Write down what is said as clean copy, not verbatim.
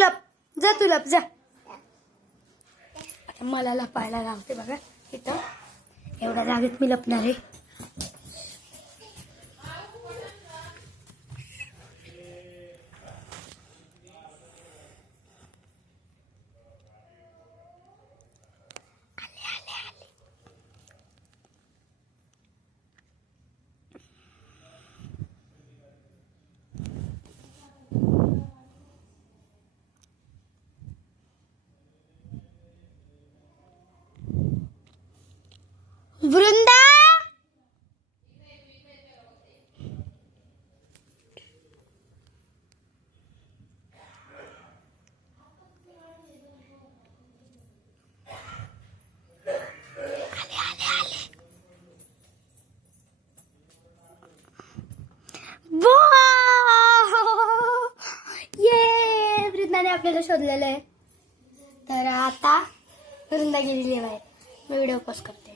तू लप जा. आता मला लपायला लावते बघा. इथं एवढ्या जागेत मी लपणार आहे. वृंदा ये वृंदाने आपल्याला शोधलेलं आहे. तर आता वृंदा गेलेली आहे. मी व्हिडिओ पोस्ट करते.